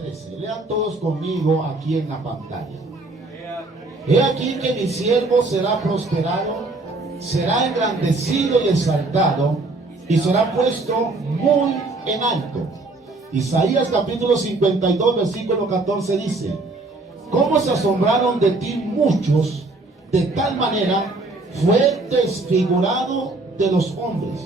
13. Lean todos conmigo aquí en la pantalla. He aquí que mi siervo será prosperado, será engrandecido y exaltado, y será puesto muy en alto. Isaías capítulo 52, versículo 14 dice: ¿cómo se asombraron de ti muchos? De tal manera fue desfigurado de los hombres,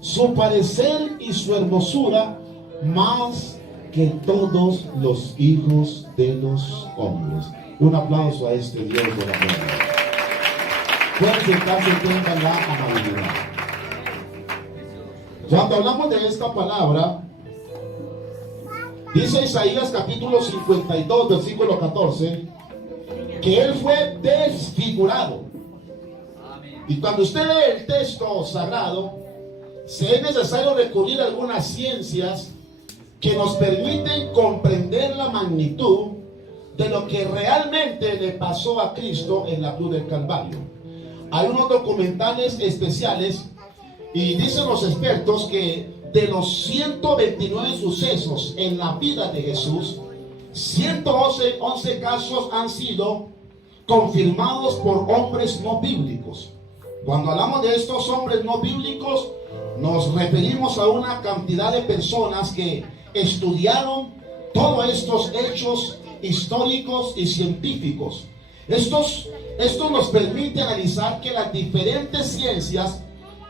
su parecer y su hermosura más que todos los hijos de los hombres. Un aplauso a este Dios de la gloria. Pueden sentarse y tengan la amabilidad. Cuando hablamos de esta palabra, dice Isaías capítulo 52, versículo 14, que él fue desfigurado. Y cuando usted lee el texto sagrado, se es necesario recurrir a algunas ciencias que nos permiten comprender la magnitud de lo que realmente le pasó a Cristo en la cruz del Calvario. Hay unos documentales especiales y dicen los expertos que de los 129 sucesos en la vida de Jesús, 111 casos han sido confirmados por hombres no bíblicos. Cuando hablamos de estos hombres no bíblicos, nos referimos a una cantidad de personas que estudiaron todos estos hechos históricos y científicos. Esto nos permite analizar que las diferentes ciencias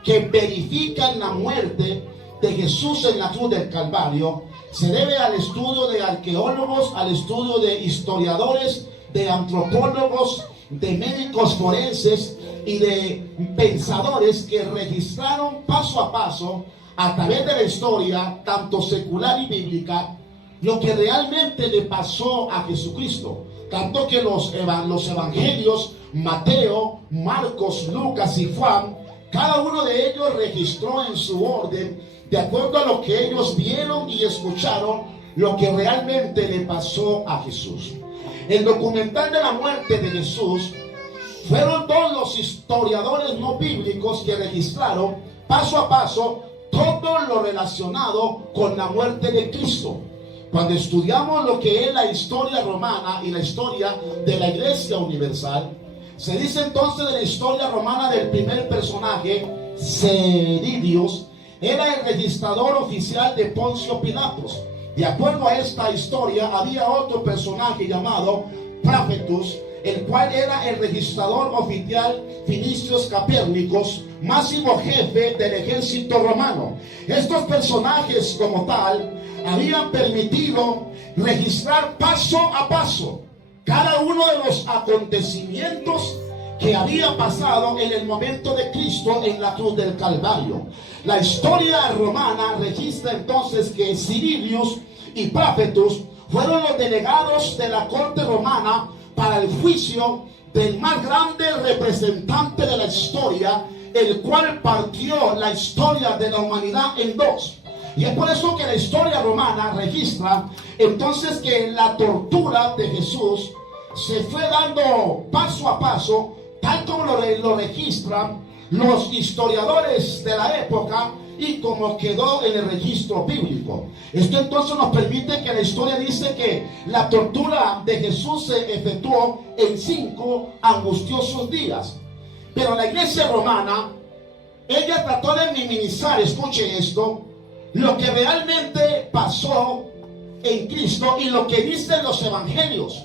que verifican la muerte de Jesús en la cruz del Calvario se debe al estudio de arqueólogos, al estudio de historiadores, de antropólogos, de médicos forenses y de pensadores que registraron paso a paso a través de la historia, tanto secular y bíblica, lo que realmente le pasó a Jesucristo. Tanto que los evangelios, Mateo, Marcos, Lucas y Juan, cada uno de ellos registró en su orden, de acuerdo a lo que ellos vieron y escucharon, lo que realmente le pasó a Jesús. El documental de la muerte de Jesús fueron todos los historiadores no bíblicos que registraron paso a paso todo lo relacionado con la muerte de Cristo. Cuando estudiamos lo que es la historia romana y la historia de la Iglesia Universal, se dice entonces de la historia romana del primer personaje, Ceridios, era el registrador oficial de Poncio Pilatos. De acuerdo a esta historia, había otro personaje llamado Praefectus, el cual era el registrador oficial Finicios Capérnicos, máximo jefe del ejército romano. Estos personajes como tal habían permitido registrar paso a paso cada uno de los acontecimientos que había pasado en el momento de Cristo en la cruz del Calvario. La historia romana registra entonces que Ciridius y Praefectus fueron los delegados de la corte romana para el juicio del más grande representante de la historia, el cual partió la historia de la humanidad en dos. Y es por eso que la historia romana registra entonces que la tortura de Jesús se fue dando paso a paso, tal como lo registran los historiadores de la época y como quedó en el registro bíblico. Esto entonces nos permite que la historia dice que la tortura de Jesús se efectuó en 5 angustiosos días. Pero la iglesia romana, ella trató de minimizar, escuchen esto, lo que realmente pasó en Cristo y lo que dicen los evangelios.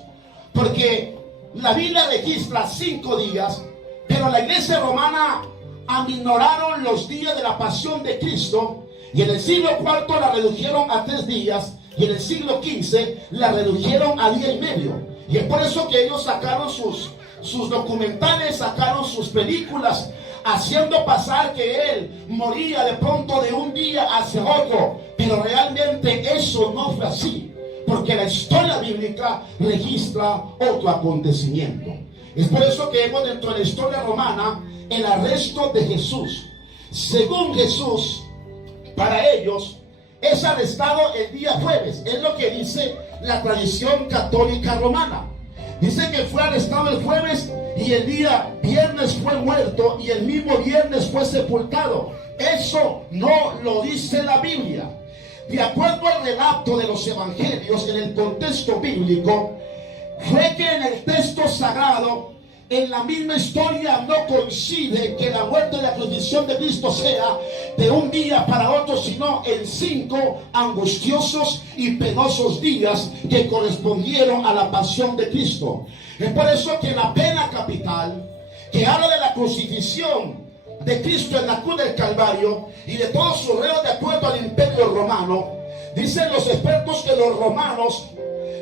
Porque la Biblia registra 5 días, pero la iglesia romana aminoraron los días de la pasión de Cristo, y en el siglo IV la redujeron a 3 días, y en el siglo XV la redujeron a día y medio. Y es por eso que ellos sacaron sus documentales, sacaron sus películas, haciendo pasar que él moría de pronto de un día hacia otro. Pero realmente eso no fue así, porque la historia bíblica registra otro acontecimiento. Es por eso que vemos dentro de la historia romana el arresto de Jesús. Según Jesús, para ellos es arrestado el día jueves. Es lo que dice la tradición católica romana. Dice que fue arrestado el jueves y el día viernes fue muerto y el mismo viernes fue sepultado. Eso no lo dice la Biblia. de acuerdo al relato de los evangelios en el contexto bíblico, fue que en el texto sagrado, en la misma historia, no coincide que la muerte y la crucifixión de Cristo sea de un día para otro, sino en 5 angustiosos y penosos días que correspondieron a la pasión de Cristo. Es por eso que la pena capital, que habla de la crucifixión de Cristo en la cruz del Calvario y de todos sus reos de acuerdo al imperio romano, dicen los expertos que los romanos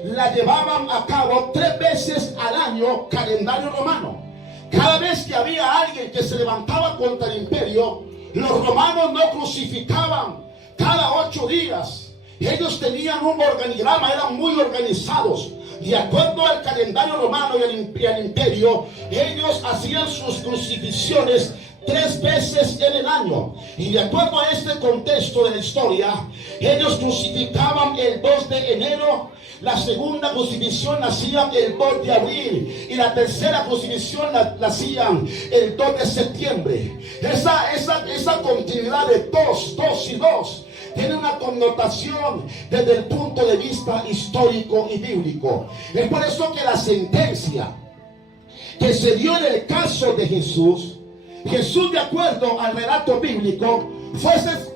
la llevaban a cabo 3 veces al año, calendario romano. Cada vez que había alguien que se levantaba contra el imperio, los romanos no crucificaban cada 8 días. Ellos tenían un organigrama, eran muy organizados. De acuerdo al calendario romano y al imperio, ellos hacían sus crucifixiones 3 veces en el año. Y de acuerdo a este contexto de la historia, ellos crucificaban el 2 de enero, la segunda crucifixión la hacían el 2 de abril y la tercera crucifixión la hacían el 2 de septiembre. Esa continuidad de 2 y 2 tiene una connotación desde el punto de vista histórico y bíblico. Es por eso que la sentencia que se dio en el caso de Jesús, de acuerdo al relato bíblico,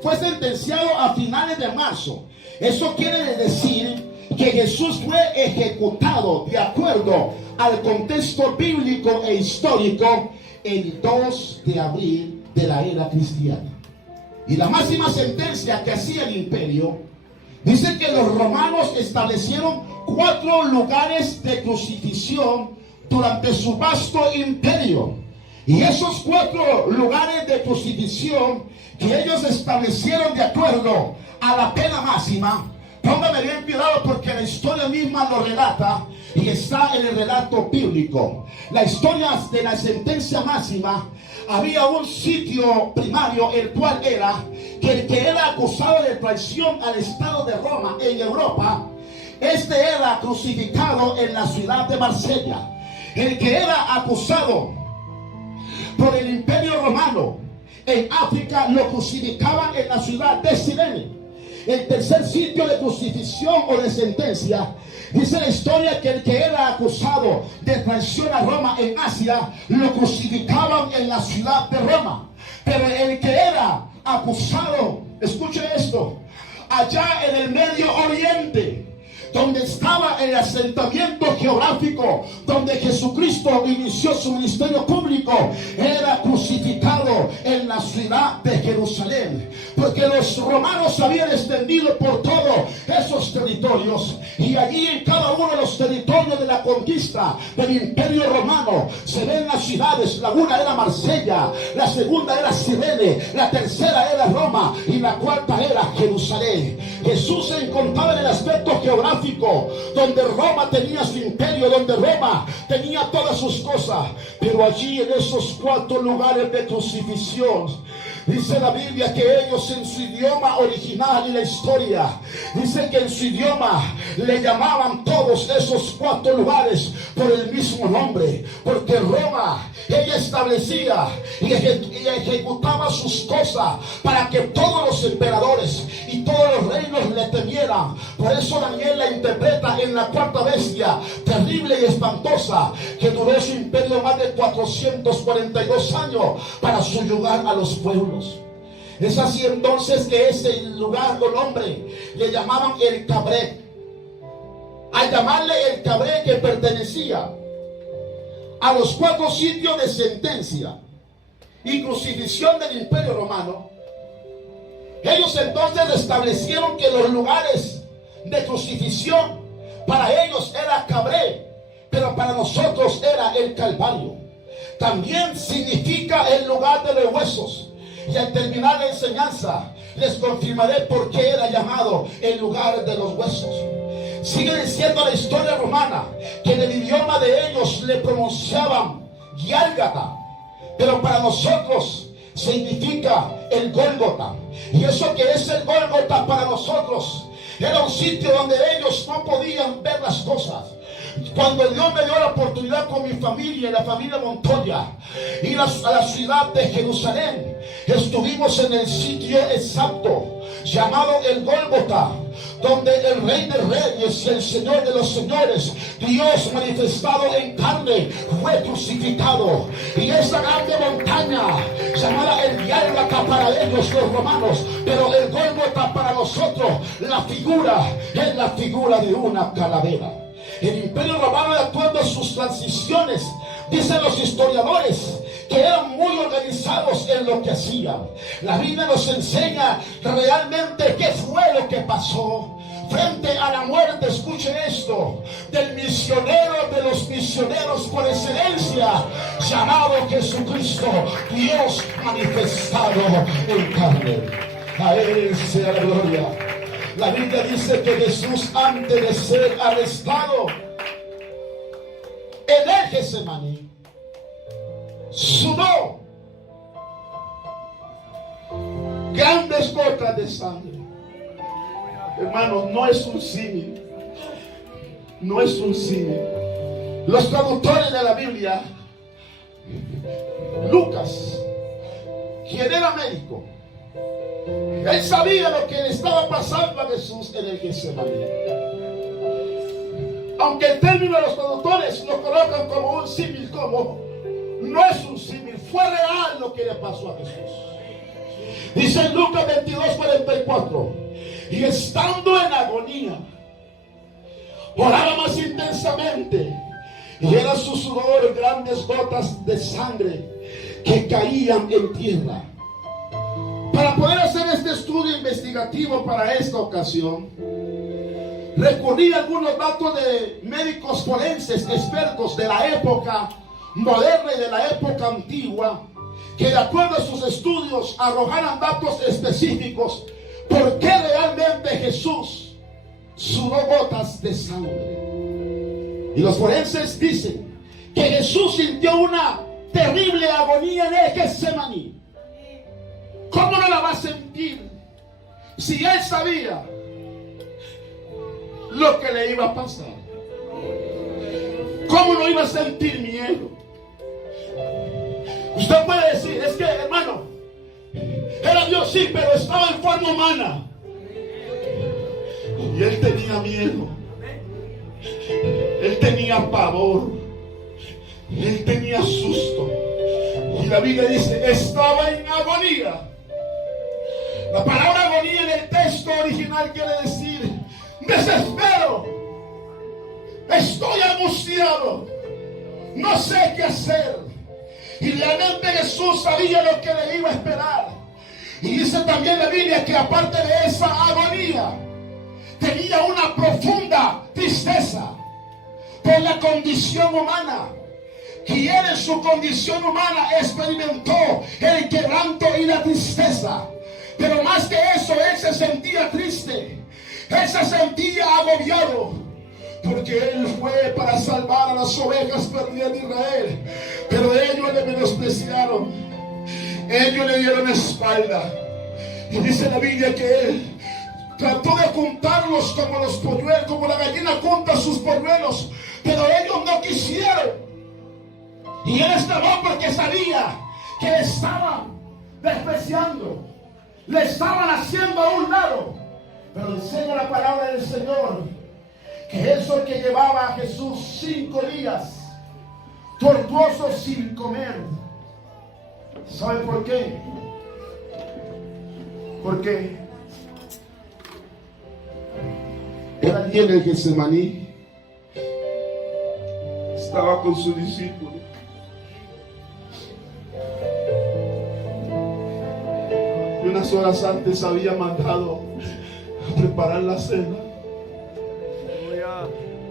fue sentenciado a finales de marzo. Eso quiere decir que Jesús fue ejecutado de acuerdo al contexto bíblico e histórico el 2 de abril de la era cristiana. Y la máxima sentencia que hacía el imperio dice que los romanos establecieron 4 lugares de crucifixión durante su vasto imperio. Y esos 4 lugares de crucifixión que ellos establecieron de acuerdo a la pena máxima, póngame bien cuidado porque la historia misma lo relata y está en el relato bíblico. La historia de la sentencia máxima, había un sitio primario, el cual era que el que era acusado de traición al Estado de Roma en Europa, este era crucificado en la ciudad de Marsella. El que era acusado por el imperio romano en África lo crucificaban en la ciudad de Cirene. El tercer sitio de crucifixión o de sentencia, dice la historia que el que era acusado de traición a Roma en Asia lo crucificaban en la ciudad de Roma. Pero el que era acusado, escuche esto, allá en el Medio Oriente, donde estaba el asentamiento geográfico donde Jesucristo inició su ministerio público, era crucificado en la ciudad de Jerusalén, porque los romanos habían extendido por todos esos territorios, y allí en cada uno de los territorios de la conquista del imperio romano se ven las ciudades. La una era Marsella, la segunda era Cirene, la tercera era Roma y la cuarta era Jerusalén. Jesús se encontraba en el aspecto geográfico donde Roma tenía su imperio, donde Roma tenía todas sus cosas, pero allí en esos 4 lugares de crucifixión, dice la Biblia que ellos en su idioma original y la historia, dice que en su idioma le llamaban todos esos 4 lugares por el mismo nombre, porque Roma, ella establecía y ejecutaba sus cosas para que todos los emperadores y todos los reinos le temieran. Por eso Daniel la interpreta en la 4ª bestia, terrible y espantosa, que duró su imperio más de 442 años para subyugar a los pueblos. Es así entonces que ese lugar o nombre le llamaban el Cabré. Al llamarle el Cabré, que pertenecía a los 4 sitios de sentencia y crucifixión del imperio romano, ellos entonces establecieron que los lugares de crucifixión para ellos era Cabré, pero para nosotros era el Calvario. También significa el lugar de los huesos. Y al terminar la enseñanza les confirmaré por qué era llamado el lugar de los huesos. Sigue diciendo la historia romana que en el idioma de ellos le pronunciaban Gálgata, pero para nosotros significa el Gólgota. Y eso que es el Gólgota para nosotros era un sitio donde ellos no podían ver las cosas. Cuando Dios me dio la oportunidad con mi familia, la familia Montoya, ir a la ciudad de Jerusalén, estuvimos en el sitio exacto llamado el Gólgota, donde el Rey de Reyes y el Señor de los Señores, Dios manifestado en carne, fue crucificado. Y esa grande montaña llamada el Gólgota para ellos los romanos, pero el Gólgota para nosotros, la figura es la figura de una calavera. El Imperio Romano, de acuerdo a sus transiciones, dicen los historiadores que eran muy organizados en lo que hacían. La Biblia nos enseña realmente qué fue lo que pasó frente a la muerte. Escuchen esto: del misionero de los misioneros por excelencia, llamado Jesucristo, Dios manifestado en carne. A Él sea la gloria. La Biblia dice que Jesús, antes de ser arrestado en el Getsemaní, sudó grandes gotas de sangre. Hermanos, no es un símil. No es un símil. Los traductores de la Biblia, Lucas, quien era médico, él sabía lo que le estaba pasando a Jesús en el Getsemaní. Aunque el término de los traductores lo colocan como un símil, como no es un símil, fue real lo que le pasó a Jesús. Dice en Lucas 22:44, y estando en agonía, oraba más intensamente, y era su sudor grandes gotas de sangre que caían en tierra. Para poder hacer este estudio investigativo para esta ocasión, recurrí a algunos datos de médicos forenses expertos de la época moderna y de la época antigua, que de acuerdo a sus estudios arrojaran datos específicos por qué realmente Jesús sudó gotas de sangre. Y los forenses dicen que Jesús sintió una terrible agonía en el Getsemaní. ¿Cómo no la va a sentir si él sabía lo que le iba a pasar? ¿Cómo no iba a sentir miedo? Usted puede decir, es que hermano, era Dios, sí, pero estaba en forma humana. Y él tenía miedo. Él tenía pavor. Él tenía susto. Y la Biblia dice, estaba en agonía. La palabra agonía en el texto original quiere decir desespero. Estoy angustiado. No sé qué hacer. Y realmente Jesús sabía lo que le iba a esperar. Y dice también la Biblia que aparte de esa agonía, tenía una profunda tristeza por la condición humana. Y él en su condición humana experimentó el quebranto y la tristeza. Pero más que eso, él se sentía triste. Él se sentía agobiado. Porque él fue para salvar a las ovejas perdidas de Israel. Pero ellos le menospreciaron. Ellos le dieron espalda. Y dice la Biblia que él trató de juntarlos como los polluelos, como la gallina junta sus polluelos. Pero ellos no quisieron. Y él estaba porque sabía que le estaban despreciando. Le estaban haciendo a un lado. Pero enseña la palabra del Señor que eso que llevaba a Jesús 5 días tortuosos sin comer. ¿Sabe por qué? Porque era allí en el Getsemaní. Estaba con su discípulo. Y unas horas antes había mandado a preparar la cena.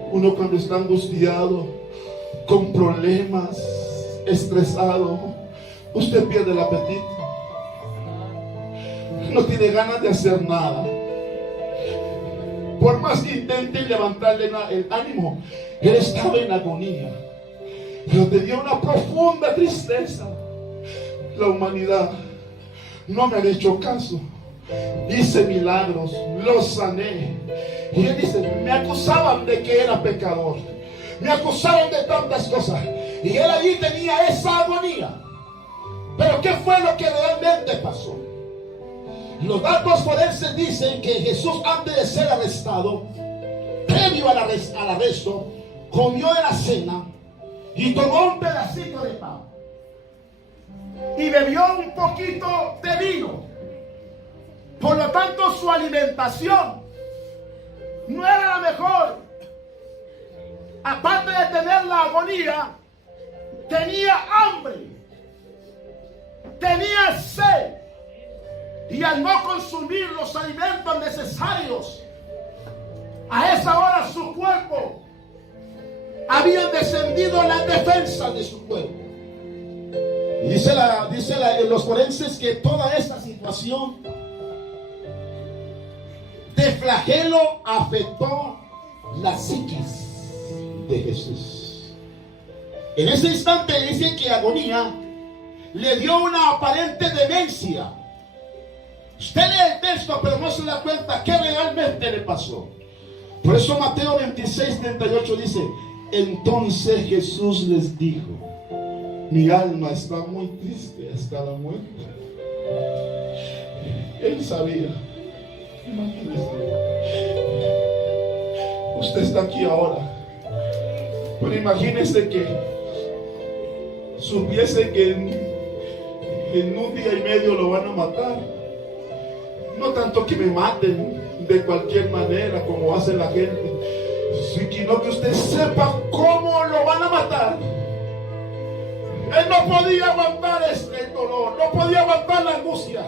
Uno cuando está angustiado, con problemas, estresado, usted pierde el apetito. No tiene ganas de hacer nada. Por más que intente levantarle el ánimo, él estaba en agonía. Pero tenía una profunda tristeza. La humanidad no me ha hecho caso. Hice milagros, los sané. Y él dice, me acusaban de que era pecador. Me acusaron de tantas cosas. Y él allí tenía esa agonía. Pero ¿qué fue lo que realmente pasó? Los datos forenses dicen que Jesús, antes de ser arrestado, previo al arresto, comió de la cena y tomó un pedacito de pan y bebió un poquito de vino. Por lo tanto, su alimentación no era la mejor. Aparte de tener la agonía, tenía hambre, tenía sed, y al no consumir los alimentos necesarios, a esa hora su cuerpo había descendido las defensas de su cuerpo. Y dice los forenses que toda esta situación de flagelo afectó la psiquis de Jesús. En ese instante dice que agonía le dio una aparente demencia. Usted lee el texto, pero no se da cuenta qué realmente le pasó. Por eso Mateo 26:38 dice: entonces Jesús les dijo, mi alma está muy triste hasta la muerte. Él sabía. Imagínese, usted está aquí ahora, pero imagínese que supiese que en un día y medio lo van a matar. No tanto que me maten de cualquier manera como hace la gente, sino que usted sepa cómo lo van a matar. Él no podía aguantar el dolor, no podía aguantar la angustia,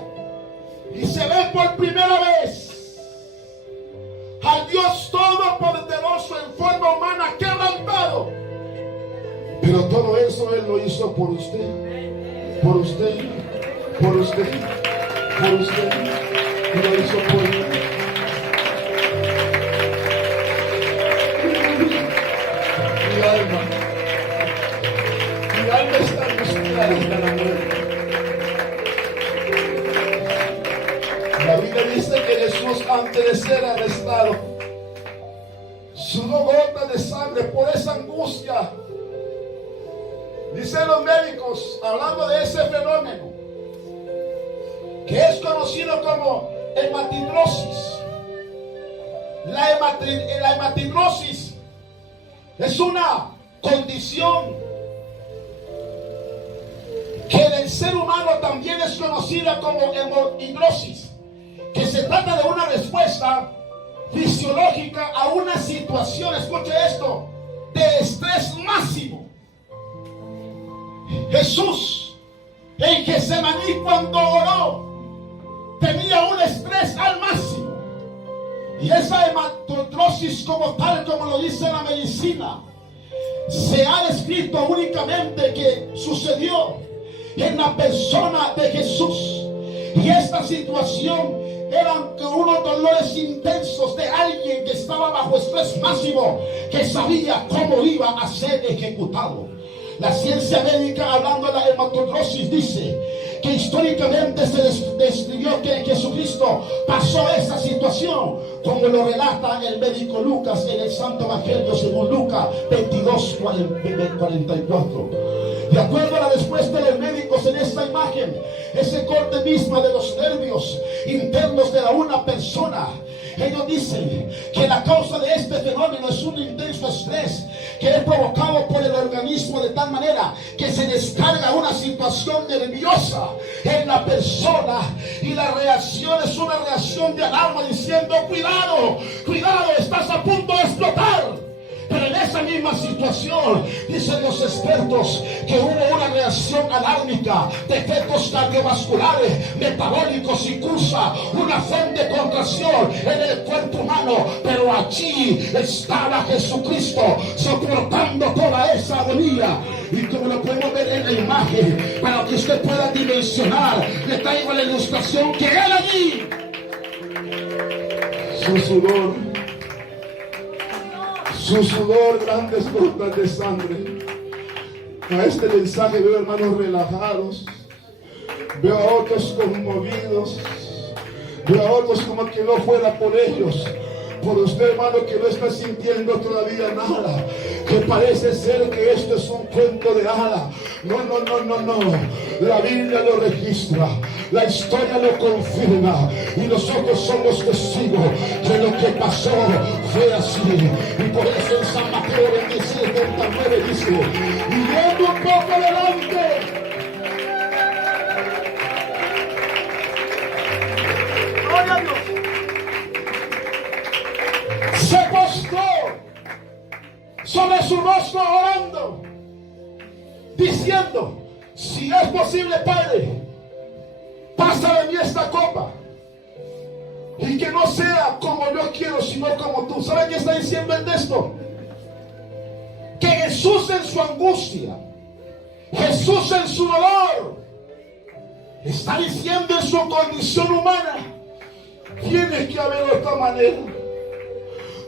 y se ve por primera vez al Dios Todopoderoso en forma humana quebrantado. Pero todo eso Él lo hizo por usted, por usted, por usted, por usted. Lo hizo por mí. Mi alma está angustiada hasta la muerte. La Biblia dice que Jesús, antes de ser arrestado, sudó gotas de sangre por esa angustia. Dicen los médicos, hablando de ese fenómeno, que es conocido como hematidrosis. La hematidrosis es una condición que en el ser humano también es conocida como hemodrosis, que se trata de una respuesta fisiológica a una situación, escuche esto, de estrés máximo. Jesús en Getsemaní, cuando oró, tenía un estrés al máximo, y esa hematidrosis, como tal, como lo dice la medicina, se ha descrito únicamente que sucedió en la persona de Jesús. Y esta situación eran unos dolores intensos de alguien que estaba bajo estrés máximo, que sabía cómo iba a ser ejecutado. La ciencia médica, hablando de la hematidrosis, dice que históricamente se describió que Jesucristo pasó esa situación, como lo relata el médico Lucas en el Santo Evangelio según Lucas 22:44. De acuerdo a la respuesta de los médicos en esta imagen, ese corte mismo de los nervios internos de una persona, ellos dicen que la causa de este fenómeno es un intenso estrés que es provocado por el organismo, de tal manera que se descarga una situación nerviosa en la persona, y la reacción es una reacción de alarma diciendo: cuidado, cuidado, estás a punto de explotar. Pero en esa misma situación, dicen los expertos, que hubo una reacción alármica de efectos cardiovasculares, metabólicos, y cursa una fuerte contracción en el cuerpo humano. Pero allí estaba Jesucristo soportando toda esa agonía. Y como lo podemos ver en la imagen, para que usted pueda dimensionar, le traigo la ilustración que él allí, su sudor, grandes gotas de sangre. A este mensaje veo hermanos relajados, veo a otros conmovidos, veo a otros como que no fuera por ellos, Por usted, hermano, que no está sintiendo todavía nada, que parece ser que esto es un cuento de hadas. No. La Biblia lo registra, la historia lo confirma, y nosotros somos testigos que lo que pasó fue así. Y por eso en San Mateo 26:39 dice: y yendo un poco adelante, gloria a Dios, se postró sobre su rostro orando, diciendo: si es posible, Padre, pasa de mí esta copa, y que no sea como yo quiero, sino como tú. ¿Saben qué está diciendo el texto? Que Jesús en su angustia, Jesús en su dolor, está diciendo en su condición humana: tiene que haber otra manera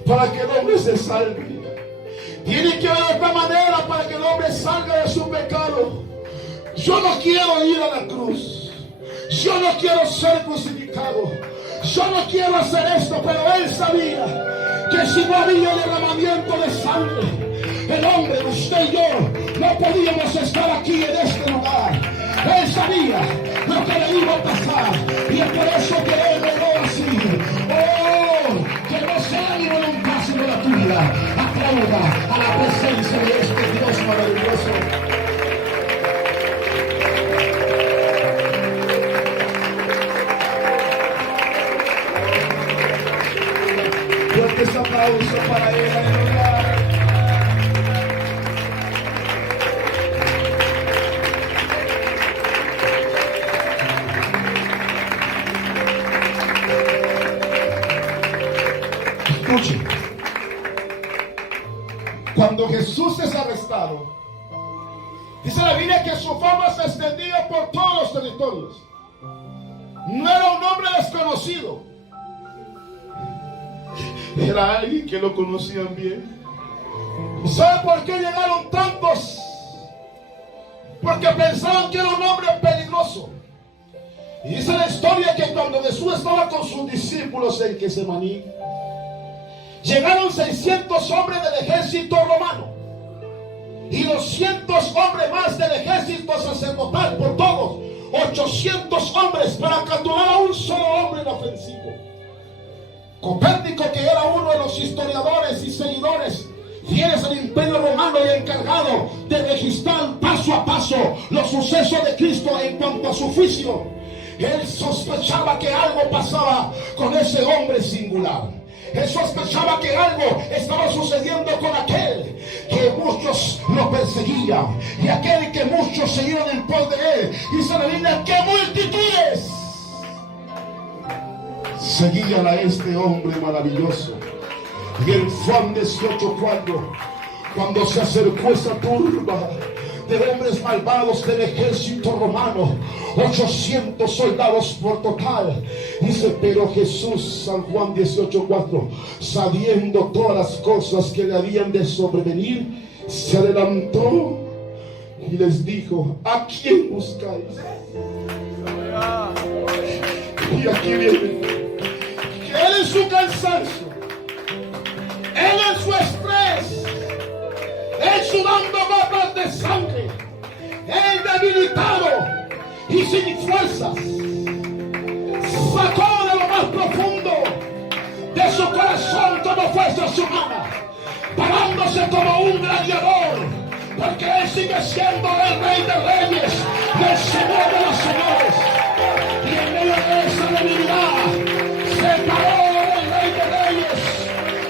para que el hombre se salve. Tiene que haber otra manera para que el hombre salga de su pecado. Yo no quiero ir a la cruz. Yo no quiero ser crucificado. Yo no quiero hacer esto, pero él sabía que si no había derramamiento de sangre, el hombre, usted y yo, no podíamos estar aquí en este lugar. Él sabía lo que le iba a pasar, y es por eso que él oró así: oh, que no sea mi voluntad sino la tuya. Aplauda a la presencia de este Dios maravilloso. Fuertes aplausos para él, aleluya. Escuche, cuando Jesús es arrestado, dice la Biblia que su fama se extendía por todos los territorios. No era un hombre desconocido, era alguien que lo conocían bien. ¿Sabe por qué llegaron tantos? Porque pensaban que era un hombre peligroso. Y dice la historia que cuando Jesús estaba con sus discípulos en Getsemaní, llegaron 600 hombres del ejército romano y 200 hombres más del ejército sacerdotal, por todos 800 hombres para capturar a un solo hombre inofensivo. Copérnico, que era uno de los historiadores y seguidores fieles al imperio romano y encargado de registrar paso a paso los sucesos de Cristo en cuanto a su juicio, él sospechaba que algo pasaba con ese hombre singular. Él sospechaba que algo estaba sucediendo con aquel que muchos lo perseguían y aquel que muchos seguían en pos de él. Dice la Biblia que multitudes seguían a este hombre maravilloso. Y en Juan 18:4, cuando se acercó esa turba de hombres malvados del ejército romano, 800 soldados por total, dice: pero Jesús, San Juan 18:4, sabiendo todas las cosas que le habían de sobrevenir, se adelantó y les dijo: ¿a quién buscáis? Y aquí viene que él en su cansancio, él en su estrés, él sudando gotas de sangre, él debilitado y sin fuerzas, sacó de lo más profundo de su corazón toda fuerza humana, parándose como un gladiador, porque él sigue siendo el Rey de Reyes y el Señor de los Señores. Y en medio de esa debilidad se paró el Rey de Reyes,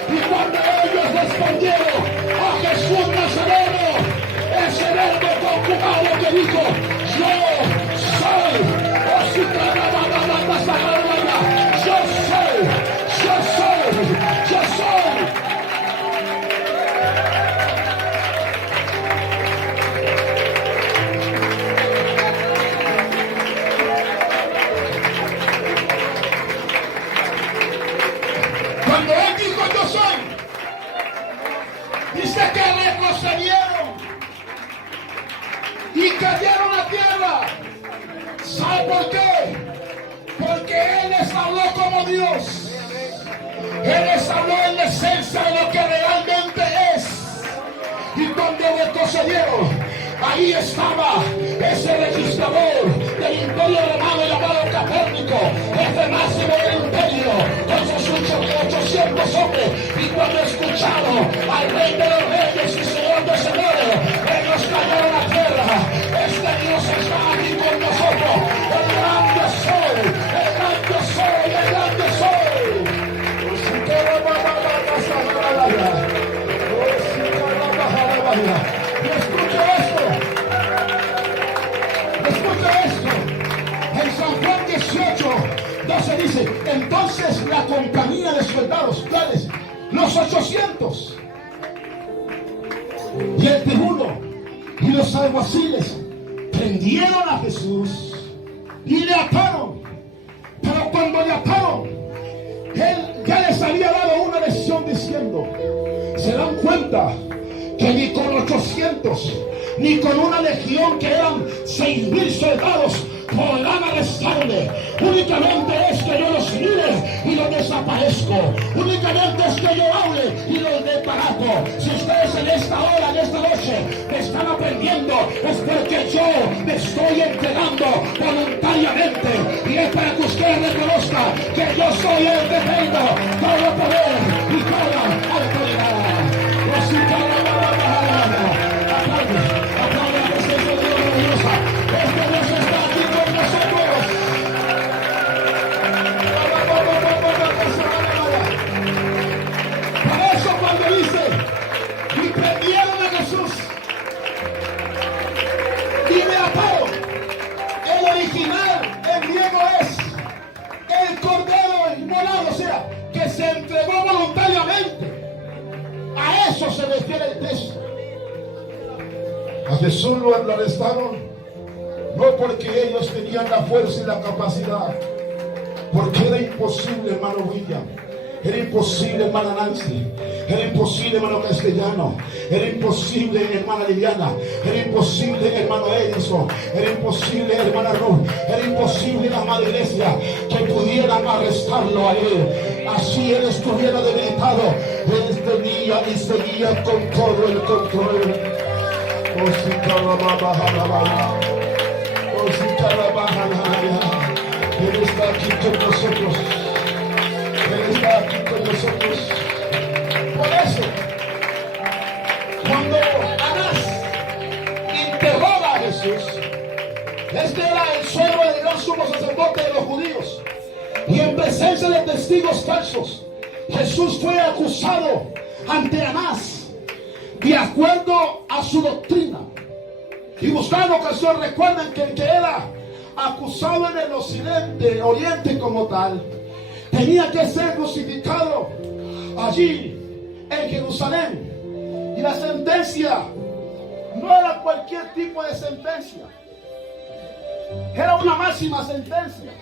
y cuando ellos respondieron a Jesús Nazareno, ese verbo concubano que dijo: yo soy, o si yo soy, yo soy, yo soy. Cuando él dijo: yo soy, dice que retrocedieron y cayeron a tierra. ¿Sabe por qué? Porque él les habló como Dios. Él les habló en la esencia de lo que realmente es. Y cuando retrocedieron, ahí estaba ese registrador del imperio romano llamado Capérnico, jefe máximo del imperio, con sus 800 hombres. Y cuando escucharon al rey de los reyes y señor de señores, ellos cayeron a tierra. Este Dios está aquí con nosotros. El grande soy, el grande soy, el grande soy. Y escucha esto. En San Juan 18:12 dice: entonces la compañía de soldados, ¿cuáles? Los 800 y el tribuno y los alguaciles prendieron a Jesús y le ataron. Pero cuando le ataron, él ya les había dado una lección diciendo: se dan cuenta que ni con 800 ni con una legión que eran 6,000 soldados podrán arrestarme. Únicamente es que yo los mire y los desaparezco. Únicamente es que yo hable y los desbarato. Si ustedes en esta hora, en esta noche, me están aprendiendo, es porque yo me estoy entregando voluntariamente. Y es para que ustedes reconozcan que yo soy el que tengo todo poder y toda autoridad. Aplaude la presencia de Dios maravillosa. Este Dios está aquí con nosotros. Por eso cuando dice: y prendieron a Jesús y le ataron, el original en griego es el cordero inmolado, o sea, que se entregó voluntariamente. A eso se refiere el texto. A Jesús lo arrestaron no porque ellos tenían la fuerza y la capacidad, porque era imposible, hermano William, era imposible, hermana Nancy, era imposible, hermano Castellano, era imposible, hermana Liliana, era imposible, hermano Edison, era imposible, hermana Ruth, era imposible, la madre iglesia, que pudieran arrestarlo a él. Así él estuviera debilitado, él tenía y seguía con todo el control. Él está aquí con nosotros. Él está aquí con nosotros. Por eso, cuando Anás interroga a Jesús, este era el suegro del gran sumo sacerdote de los judíos, y en presencia de testigos falsos, Jesús fue acusado ante Anás de acuerdo a su doctrina. Y buscando ocasión, recuerden que el que era acusado en el oriente como tal, tenía que ser crucificado allí en Jerusalén. Y la sentencia no era cualquier tipo de sentencia, era una máxima sentencia.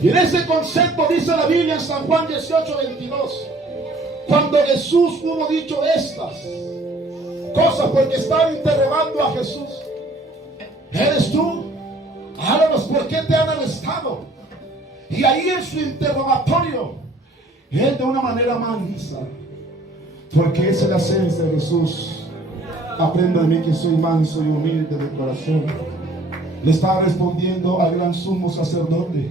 Y en ese concepto dice la Biblia en San Juan 18:22, cuando Jesús hubo dicho estas cosas, porque estaban interrogando a Jesús: ¿eres tú? Háblanos, ¿por qué te han arrestado? Y ahí en su interrogatorio, él de una manera mansa, porque esa es la esencia de Jesús: aprenda de mí que soy manso y humilde de corazón. Le estaba respondiendo al gran sumo sacerdote.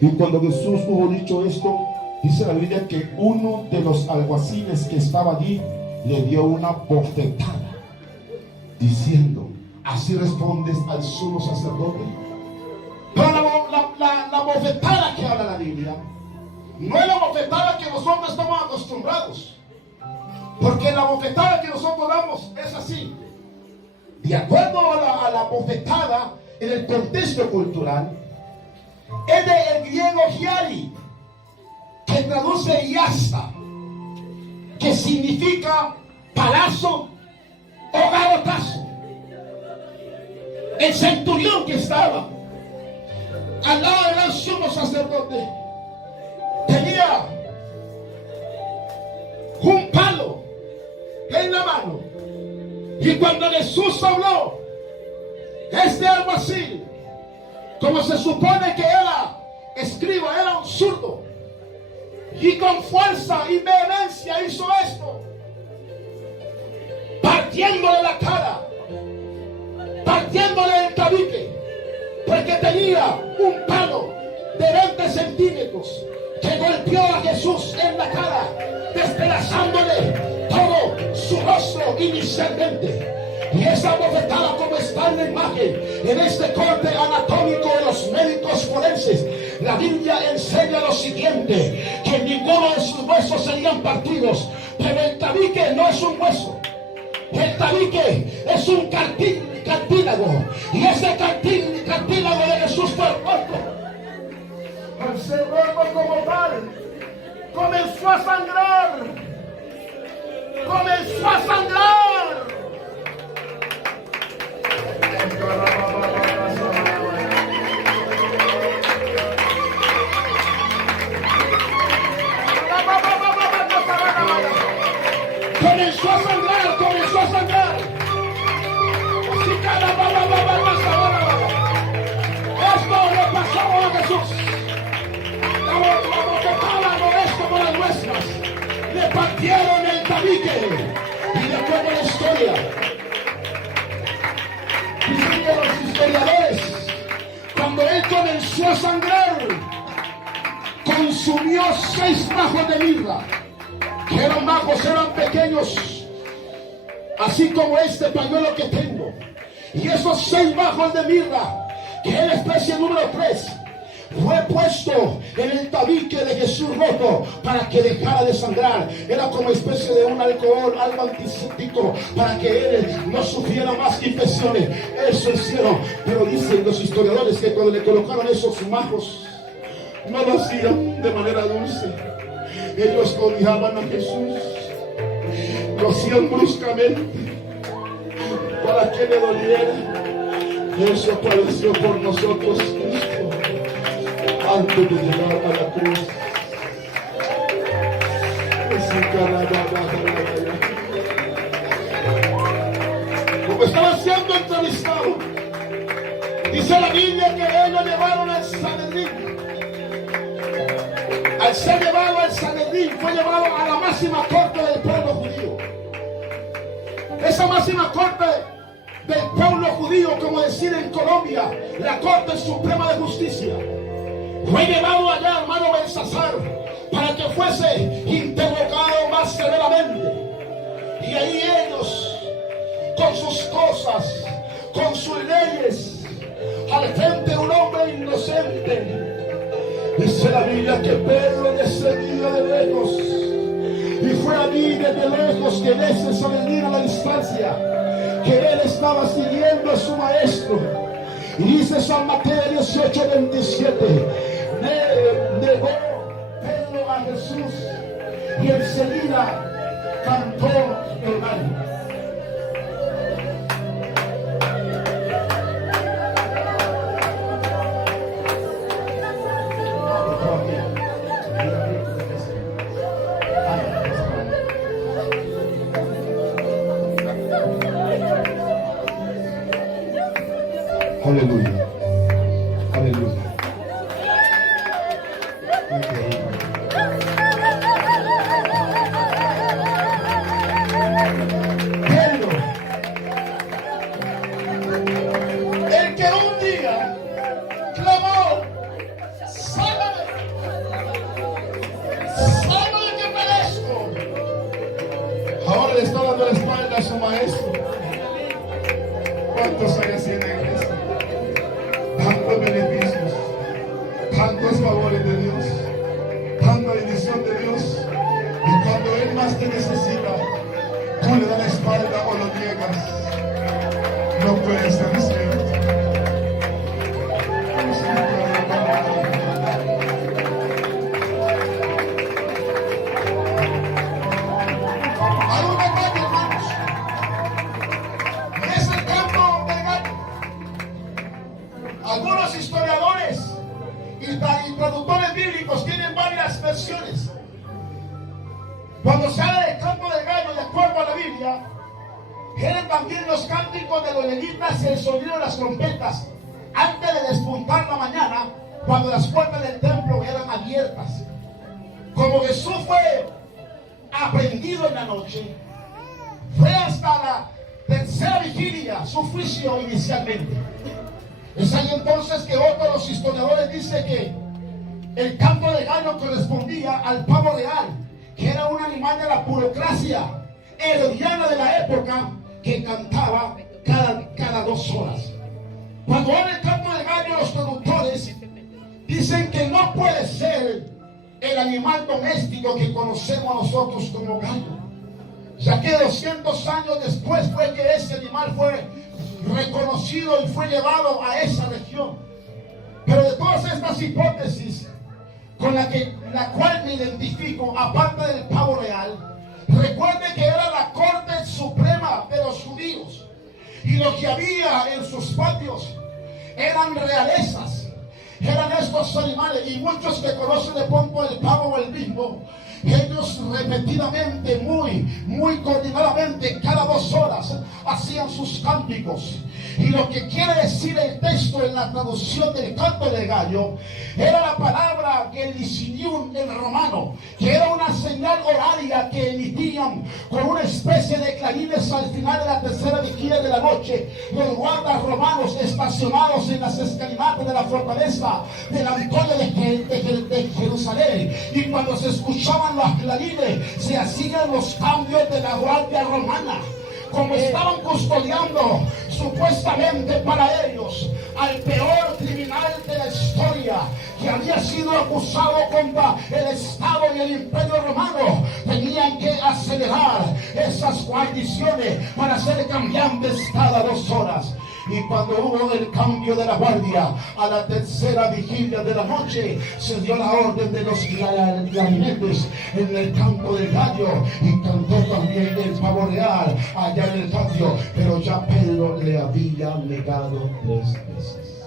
Y cuando Jesús hubo dicho esto, dice la Biblia que uno de los alguaciles que estaba allí le dio una bofetada, diciendo: ¿así respondes al sumo sacerdote? Pero la bofetada que habla la Biblia no es la bofetada que nosotros estamos acostumbrados, porque la bofetada que nosotros damos es así. De acuerdo a la bofetada en el contexto cultural, es del griego hiari, que traduce yasta, que significa palazo o garrotazo. El centurión que estaba al lado del gran sumo sacerdote tenía un palo en la mano, y cuando Jesús habló, este alguacil, como se supone que era escriba, era un zurdo, y con fuerza y vehemencia hizo esto, partiéndole la cara, partiéndole el tabique, porque tenía un palo de 20 centímetros que golpeó a Jesús en la cara, despedazándole todo su rostro inicialmente. Y esa bofetada, como está en la imagen, en este corte anatómico de los médicos forenses, la Biblia enseña lo siguiente: que ninguno de sus huesos serían partidos, pero el tabique no es un hueso. El tabique es un cartílago, y ese cartílago de Jesús fue roto. Al ser roto como tal, comenzó a sangrar. Comenzó a sangrar. Comenzó a sangrar, comenzó a sangrar. Esto le pasó a Jesús. La bofetada no es como las nuestras. Le partieron el tabique. Y de acuerdo a la historia, dicen que los historiadores, cuando él comenzó a sangrar, consumió 6 majos de mirra, que eran majos, eran pequeños, así como este pañuelo que tengo. Y esos 6 majos de mirra, que es la especie número 3, fue puesto en el tabique de Jesús roto para que dejara de sangrar. Era como especie de un alcohol, algo antiséptico, para que él no sufriera más infecciones. Eso hicieron. Pero dicen los historiadores que cuando le colocaron esos majos, no lo hacían de manera dulce. Ellos odiaban a Jesús, lo hacían bruscamente para que le doliera. Eso padeció por nosotros Cristo antes de llegar a la cruz. Como estaba siendo entrevistado, dice la Biblia que él lo llevaron al Sanedrín. Al ser llevado al Sanedrín, fue llevado a la máxima corte del pueblo judío. Esa máxima corte del pueblo judío, como decir en Colombia, la Corte Suprema de Justicia, fue llevado allá, hermano Belsasar, para que fuese interrogado más severamente. Y ahí ellos, con sus cosas, con sus leyes, al frente de un hombre inocente. Dice la Biblia que Pedro descendía de lejos, y fue allí desde lejos que en ese Sanedrín a la distancia, que él estaba siguiendo a su maestro. Y dice San Mateo 18:27, negó Pedro a Jesús y enseguida cantó el gallo. Aleluya, aleluya. Pedro, el que un día clamó: sálvame, sálvame que perezco, ahora le está dando la espalda a su maestro. ¿Cuántos hay así en la iglesia? Tantos beneficios, tantos favores de Dios, tanta bendición de Dios, y cuando Él más te necesita, tú le das la espalda o lo niegas. No puede ser cierto. Hay una calle, hermanos, y es el campo del gallo. Algunos historiadores y traductores bíblicos tienen varias versiones. Cuando se habla del campo del gallo, de acuerdo a la Biblia, eran también los cánticos de los levitas y el sonido de las trompetas antes de despuntar la mañana, cuando las puertas del templo eran abiertas. Como Jesús fue aprehendido en la noche, fue hasta la tercera vigilia su juicio inicialmente. Es ahí entonces que otros de los historiadores dicen que el canto de gallo correspondía al pavo real, que era un animal de la burocracia herodiana de la época, que cantaba cada 2 horas. Cuando habla el canto de gallo, los traductores dicen que no puede ser el animal doméstico que conocemos nosotros como gallo, ya que 200 años después fue que ese animal fue reconocido y fue llevado a esa región. Pero de todas estas hipótesis con la cual me identifico, aparte del pavo real, recuerde que era la corte suprema de los judíos, y lo que había en sus patios eran realezas, eran estos animales. Y muchos que conocen de pronto el pavo o el bimbo, ellos repetidamente, muy coordinadamente, cada 2 horas hacían sus cánticos. Y lo que quiere decir el texto en la traducción del canto del gallo era la palabra gelisinium en romano, que era una señal horaria que emitían con una especie de clarines al final de la tercera vigilia de la noche los guardas romanos estacionados en las escalinatas de la fortaleza del Antonio de Jerusalén. Y cuando se escuchaban los clarines, se hacían los cambios de la guardia romana, como estaban custodiando supuestamente para ellos al peor criminal de la historia, que había sido acusado contra el Estado y el Imperio Romano. Tenían que acelerar esas guarniciones para ser cambiantes cada 2 horas. Y cuando hubo el cambio de la guardia a la tercera vigilia de la noche, se dio la orden de los clarinetes en el campo del gallo, y cantó también el pavo real allá en el patio. Pero ya Pedro le había negado 3 veces.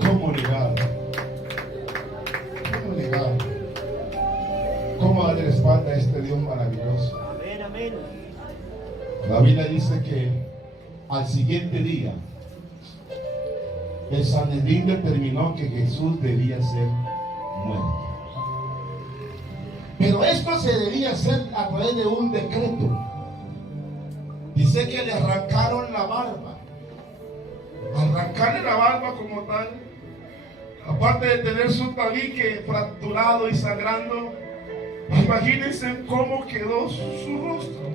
¿Cómo negar? ¿Cómo negar? ¿Cómo darle la espalda a este Dios maravilloso? Amén, amén. La Biblia dice que al siguiente día el Sanedrín determinó que Jesús debía ser muerto. Pero esto se debía hacer a través de un decreto. Dice que le arrancaron la barba. Arrancarle la barba como tal, aparte de tener su tabique fracturado y sangrando, imagínense cómo quedó su rostro.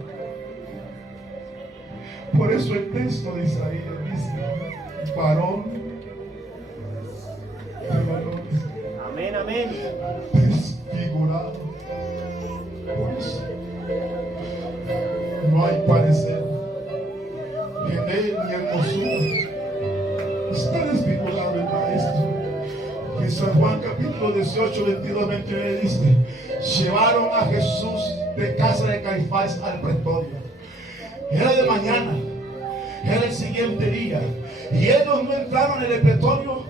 Por eso el texto de Isaías dice: varón de valores. Amén, amén. Desfigurado. Pues no hay parecer en él ni hermosura. Está desfigurado el maestro. En San Juan capítulo 18, 22, 29 dice: llevaron a Jesús de casa de Caifás al pretorio. Era de mañana, era el siguiente día, y ellos no entraron en el pretorio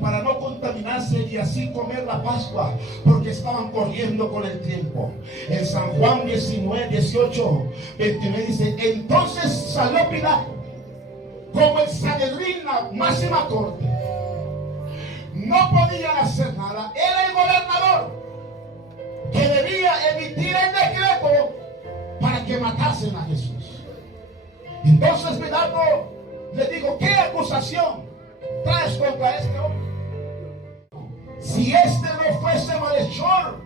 para no contaminarse y así comer la Pascua, porque estaban corriendo con el tiempo. En San Juan 19, 18, 29 dice: entonces salió Pilato, como el Sanedrín, la máxima corte, no podían hacer nada. Era el gobernador que debía emitir el decreto para que matasen a Jesús. Entonces Pilato le dijo: ¿qué acusación traes contra este hombre? Si este no fuese malhechor,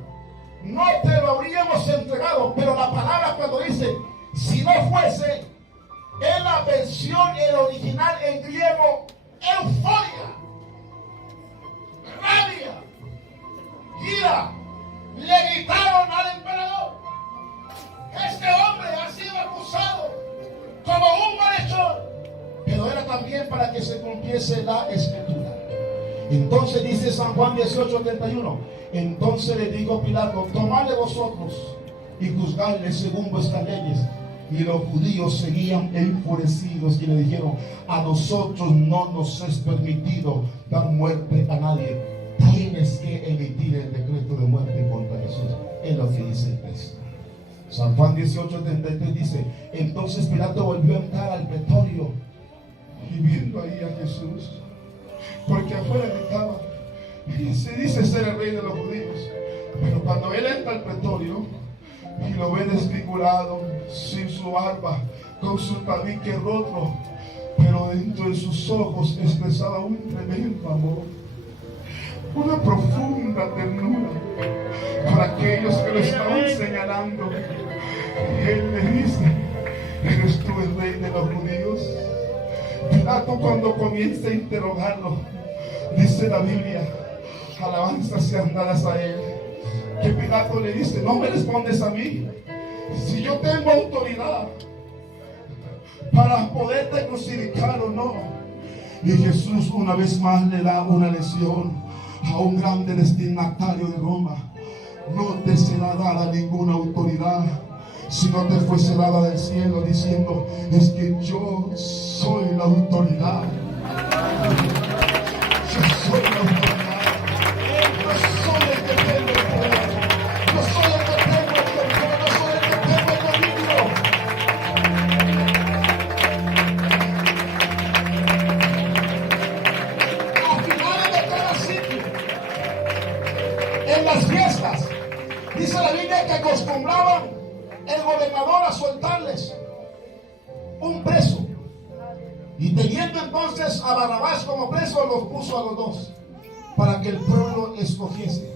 no te lo habríamos entregado. Pero la palabra cuando dice si no fuese, es la versión, el original en griego, euforia, rabia, ira. Le gritaron al emperador: este hombre ha sido acusado como un malhechor. Pero era también para que se cumpliese la escritura. Entonces dice San Juan 18, 31: entonces le dijo Pilato: tomadle vosotros y juzgadle según vuestras leyes. Y los judíos seguían enfurecidos y le dijeron: a nosotros no nos es permitido dar muerte a nadie. Tienes que emitir el decreto de muerte contra Jesús. Es lo que dice el texto. San Juan 18, 33 dice: entonces Pilato volvió a entrar al pretorio y viendo ahí a Jesús, porque afuera gritaba, y se dice ser el rey de los judíos, pero cuando él entra al pretorio y lo ve desfigurado, sin su barba, con su tabique roto, pero dentro de sus ojos expresaba un tremendo amor, una profunda ternura para aquellos que lo estaban señalando. Y él le dice, ¿eres tú el rey de los judíos? Pilato, cuando comienza a interrogarlo, dice la Biblia, alabanzas sean dadas a él, que Pilato le dice, no me respondes a mí, si yo tengo autoridad para poderte crucificar o no. Y Jesús una vez más le da una lección a un grande destinatario de Roma. No te será dada ninguna autoridad, sino te fuese dada del cielo, diciendo, es que yo soy la autoridad. Yo soy la autoridad. Yo soy el que tengo el poder. Yo soy el que tengo el control. Yo soy el que tengo el dominio. A finales de cada sitio, en las fiestas, dice la Biblia que acostumbraban el gobernador a soltarles un preso, y teniendo entonces a Barrabás como preso, los puso a los dos para que el pueblo escogiese.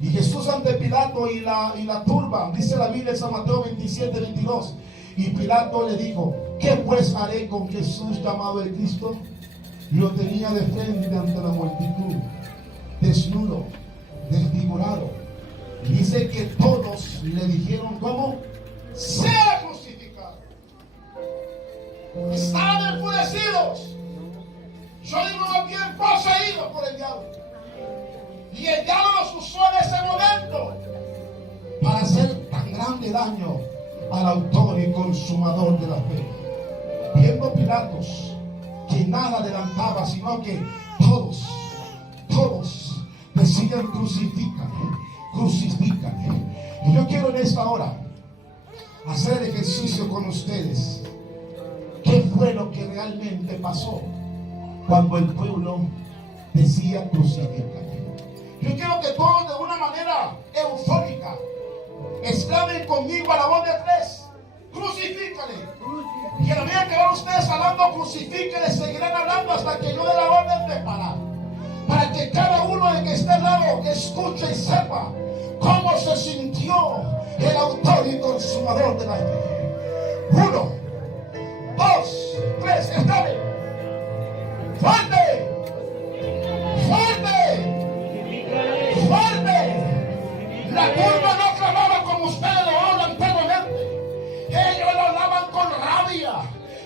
Y Jesús ante Pilato y la turba, dice la Biblia en San Mateo 27:22, y Pilato le dijo, ¿qué pues haré con Jesús llamado el Cristo? Lo tenía de frente ante la multitud, desnudo, desfigurado. Y dice que todos le dijeron, ¿cómo? ¡Sea crucificado! Estaban enfurecidos. Yo digo más bien poseídos por el diablo. Y el diablo los usó en ese momento para hacer tan grande daño al autor y consumador de la fe. Viendo Pilatos que nada adelantaba, sino que todos decían crucifícame. Y yo quiero en esta hora hacer el ejercicio con ustedes. ¿Qué fue lo que realmente pasó cuando el pueblo decía crucifícame? Yo quiero que todos de una manera eufórica exclamen conmigo a la voz de tres, crucifícale. Y a la medida que van ustedes hablando crucifícale, seguirán hablando hasta que yo dé la orden de parar, para que cada uno de que esté al lado escuche y sepa cómo se sintió el autor y consumador de la fe. 1, 2, 3, está bien. ¡Fuerte! ¡Fuerte! ¡Fuerte! La turba no clamaba como ustedes lo hablan anteriormente. Ellos lo hablaban con rabia.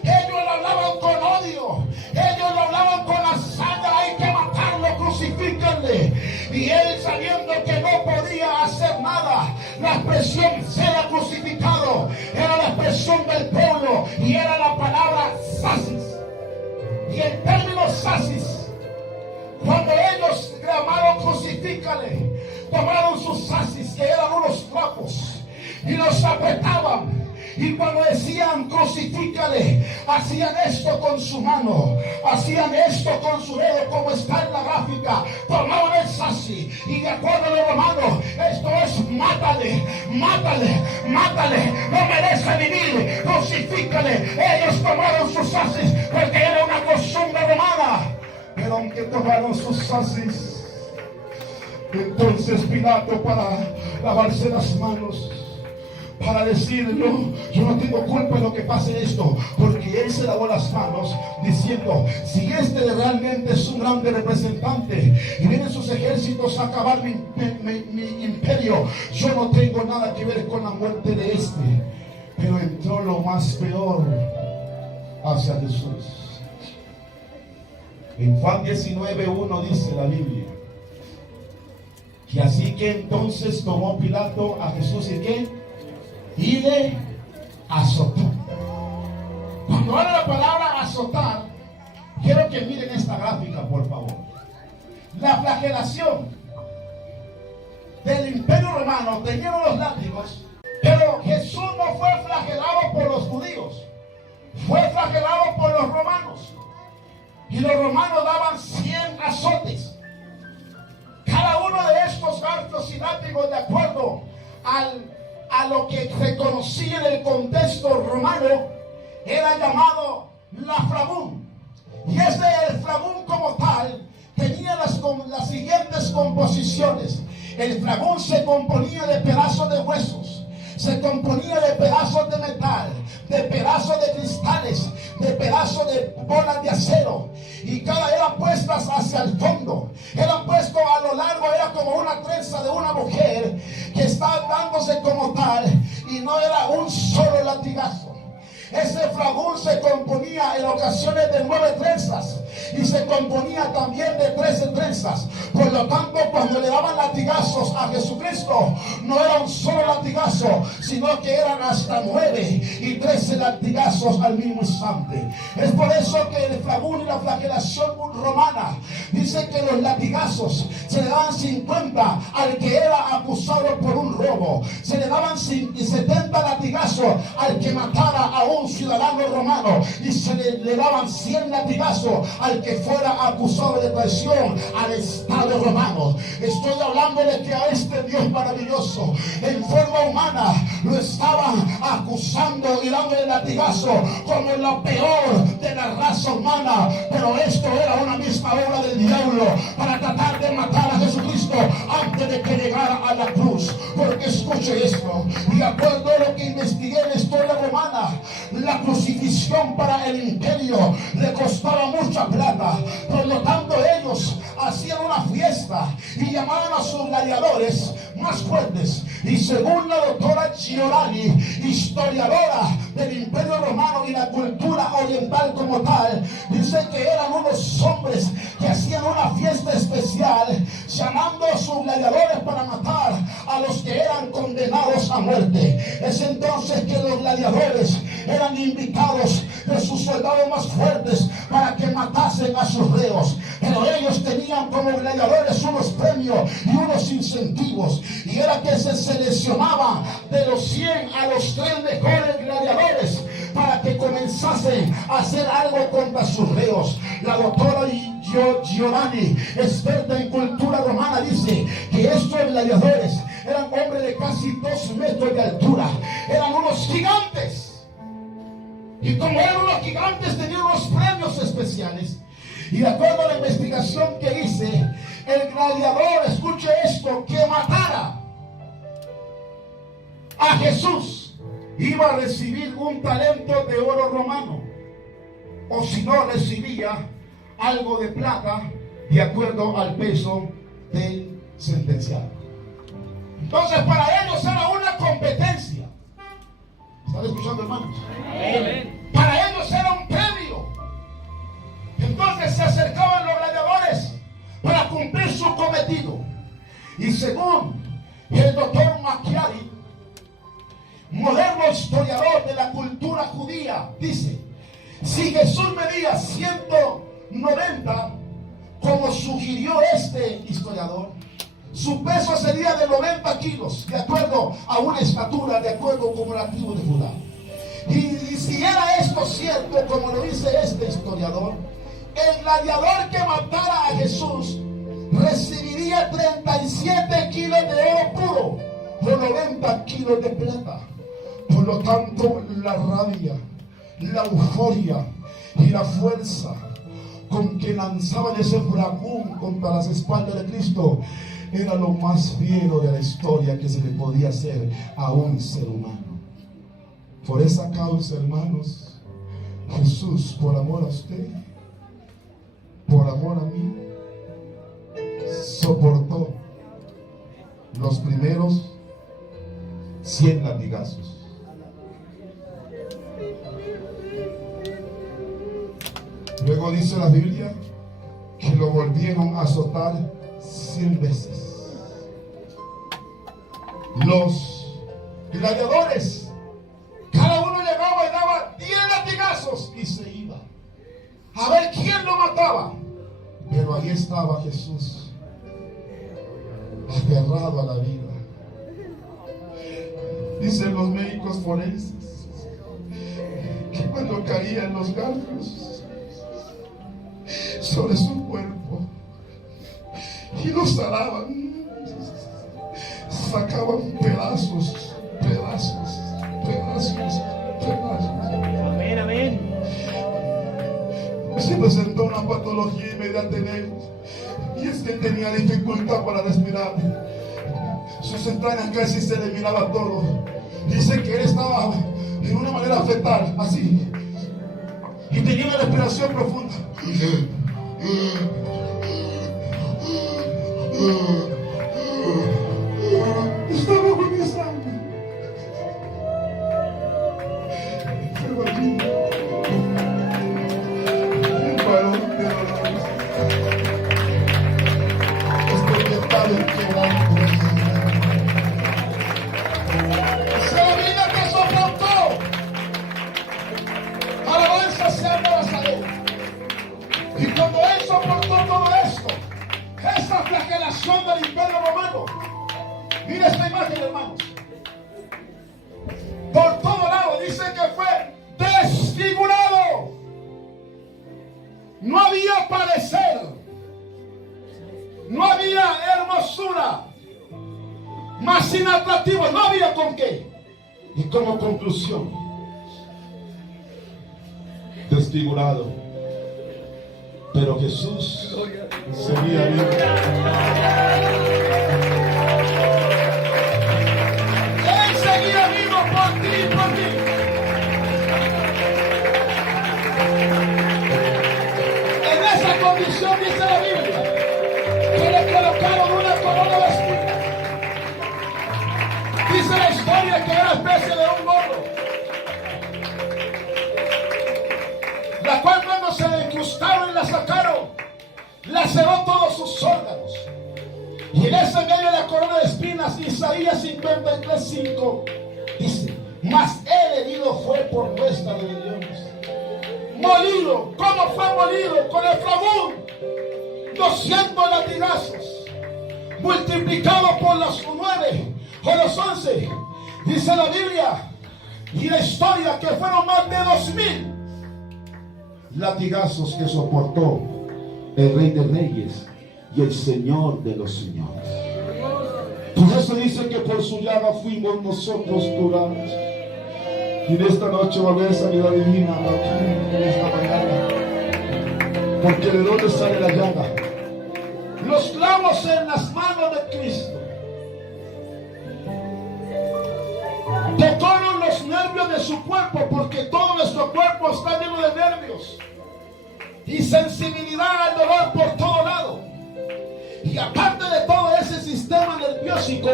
Ellos lo hablaban con odio. Ellos lo hablaban con la sangre. Hay que matarlo, crucifíquenle. Y él, sabiendo que no podía hacer nada, la expresión será crucificado era la expresión del pueblo y era la palabra sasis. Y el término sasis, cuando ellos clamaron crucifícale, tomaron sus sasis, que eran unos trapos, y los apretaban. Y cuando decían crucifícale, hacían esto con su mano, hacían esto con su dedo, como está en la gráfica. Tomaban el sasi, y de acuerdo a los romanos, esto es mátale, mátale, mátale, no merece vivir, crucifícale. Ellos tomaron sus sasis porque era una costumbre romana. Pero aunque tomaron sus sasis, entonces Pilato, para lavarse las manos, para decir, no, yo no tengo culpa de lo que pase esto, porque él se lavó las manos diciendo, si este realmente es un grande representante y vienen sus ejércitos a acabar mi imperio, yo no tengo nada que ver con la muerte de este. Pero entró lo más peor hacia Jesús. En Juan 19:1 dice la Biblia que así que entonces tomó Pilato a Jesús y ¿qué? Y le azotó. Cuando habla la palabra azotar, quiero que miren esta gráfica, por favor. La flagelación del Imperio Romano tenían los látigos, pero Jesús no fue flagelado por los judíos, fue flagelado por los romanos. romanos. Y los romanos daban 100 azotes. Cada uno de estos garfios y látigos, de acuerdo a lo que se conocía en el contexto romano, era llamado la flagún. Y el flagún como tal tenía las siguientes composiciones. El flagún se componía de pedazos de huesos, se componía de pedazos de metal, de pedazos de cristales, de pedazos de bolas de acero, y cada eran puestas hacia el fondo, eran puestos a lo largo, era como una trenza de una mujer que estaba dándose como tal, y no era un solo latigazo. Ese flagún se componía en ocasiones de 9 trenzas y se componía también de 13 trenzas. Por lo tanto, cuando le daban latigazos a Jesucristo, no era un solo latigazo, sino que eran hasta 9 y 13 latigazos al mismo instante. Es por eso que el flagún y la flagelación romana dice que los latigazos se le daban 50 al que era acusado por un robo, se le daban 70 latigazos al que matara a un ciudadano romano, y se le daban 100 latigazos al que fuera acusado de traición al Estado romano. Estoy hablando de que a este Dios maravilloso, en forma humana, lo estaban acusando y dándole latigazo como lo peor de la raza humana. Pero esto era una misma obra del diablo para tratar de matar a Jesucristo antes de que llegara a la cruz. Porque escuche esto, y de acuerdo a lo que investigué en la historia romana, la crucifixión para el imperio le costaba mucha plata. Por lo tanto, ellos hacían una fiesta y llamaban a sus gladiadores más fuertes. Y según la doctora Giordani, historiadora del imperio romano y la cultura oriental como tal, dice que eran unos hombres que hacían una fiesta especial llamando a sus gladiadores para matar a los que eran condenados a muerte. Es entonces que los gladiadores eran invitados de sus soldados más fuertes para que matasen a sus reos. Pero ellos tenían como gladiadores unos premios y unos incentivos, y era que se seleccionaba de los 100 a los 3 mejores gladiadores para que comenzasen a hacer algo contra sus reos. La doctora Giordani, experta en cultura romana, dice que estos gladiadores eran hombres de casi 2 metros de altura, eran unos gigantes. Y como eran unos gigantes, tenían unos premios especiales. Y de acuerdo a la investigación que hice, el gladiador, escuche esto, que matara a Jesús iba a recibir un talento de oro romano, o si no, recibía algo de plata de acuerdo al peso del sentenciado. Entonces, para ellos era una competencia. ¿Están escuchando, hermanos? Amén. Para ellos era un premio. Entonces se acercaban los gladiadores para cumplir su cometido. Y según el doctor Macchiari, moderno historiador de la cultura judía, dice: si Jesús medía 190, como sugirió este historiador, su peso sería de 90 kilos, de acuerdo a una estatura, de acuerdo con la tribu de Judá. Y si era esto cierto, como lo dice este historiador, el gladiador que matara a Jesús recibiría 37 kilos de oro puro o 90 kilos de plata. Por lo tanto, la rabia, la euforia y la fuerza con que lanzaban ese flagún contra las espaldas de Cristo era lo más fiero de la historia que se le podía hacer a un ser humano. Por esa causa, hermanos, Jesús, por amor a usted, por amor a mí, soportó los primeros 100 latigazos. Luego dice la Biblia que lo volvieron a azotar 100 veces. Los gladiadores, cada uno llegaba y daba 10 latigazos y se iba a ver quién lo mataba. Pero ahí estaba Jesús, aferrado a la vida. Dicen los médicos forenses que cuando caían los garfios, sobre su cuerpo y lo sanaban. Sacaban pedazos. Amén, amén. Se presentó una patología inmediata en él, y es que él tenía dificultad para respirar. Sus entrañas casi se le miraba todo. Dice que él estaba en una manera fetal, así, y tenía una respiración profunda. Estaba con mi sangre. Pero aquí, el varón de dolores, experimentado en quebranto. Sabina que soportó. Alabanza sea de Nazaret. Y cuando él soportó todo esto, esa flagelación del imperio romano, mira esta imagen, hermanos. Por todo lado dice que fue desfigurado. No había parecer, no había hermosura, más inatractivo, no había con qué. Y como conclusión, desfigurado, pero Jesús seguía vivo. Él seguía vivo por ti y por mí. En esa condición dice la Biblia que le colocaron una corona de espinas. Dice la historia que era especie de un gorro, la cual cuando se le incrustaron y la sacaron, laceró todos sus órganos. Y en ese medio de la corona de espinas, Isaías 53:5 dice: mas él herido fue por nuestras rebeliones, molido. ¿Cómo fue molido? Con el fragún, 200 latigazos, multiplicado por los 9 o los 11. Dice la Biblia y la historia que fueron más de 2000 Latigazos que soportó el Rey de Reyes y el Señor de los Señores. Por eso dice que por su llaga fuimos nosotros curados. Y en esta noche va a haber sanidad divina aquí en esta mañana. Porque ¿de dónde sale la llaga? los clavos en las manos de Cristo tocaron los nervios de su cuerpo, porque todo nuestro cuerpo está lleno de nervios y sensibilidad al dolor por todo lado. Y aparte de todo ese sistema nerviósico,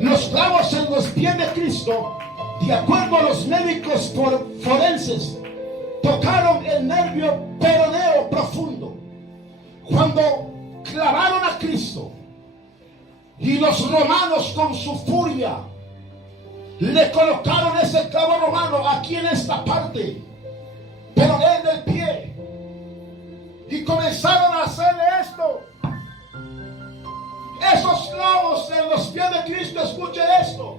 los clavos en los pies de Cristo, de acuerdo a los médicos forenses, tocaron el nervio peroneo profundo. Cuando clavaron a Cristo y los romanos con su furia le colocaron ese clavo romano aquí en esta parte, pero en el pie, y comenzaron a hacerle esto. Esos clavos en los pies de Cristo, escuche esto,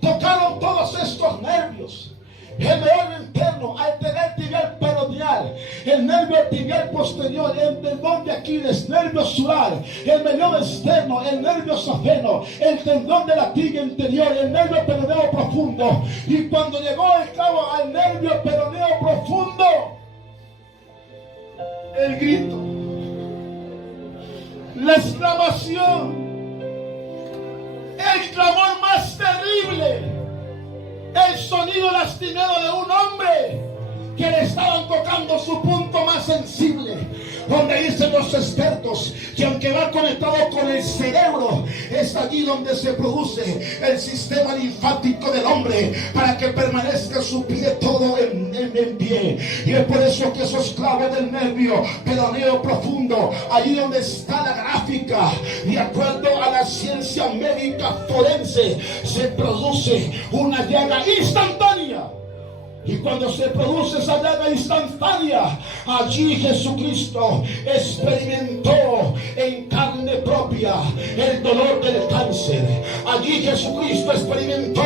tocaron todos estos nervios. El nervio interno, al tener tibial peroneal, el nervio tibial posterior, el tendón de Aquiles, nervio sural, el melón externo, el nervio safeno, el tendón de la tibia interior, el nervio peroneo profundo. Y cuando llegó el clavo al nervio peroneo profundo, el grito, la exclamación, el clamor más terrible, el sonido lastimero de un hombre que le estaban tocando su punto más sensible, donde dicen los expertos que aunque va conectado con el cerebro, es allí donde se produce el sistema linfático del hombre para que permanezca su pie todo en pie. Y es por eso que esos clavos del nervio peroneo profundo, allí donde está la gráfica, de acuerdo a la ciencia médica forense, se produce una llaga instantánea. Y cuando se produce esa llaga instantánea, allí Jesucristo experimentó en carne propia el dolor del cáncer. Allí Jesucristo experimentó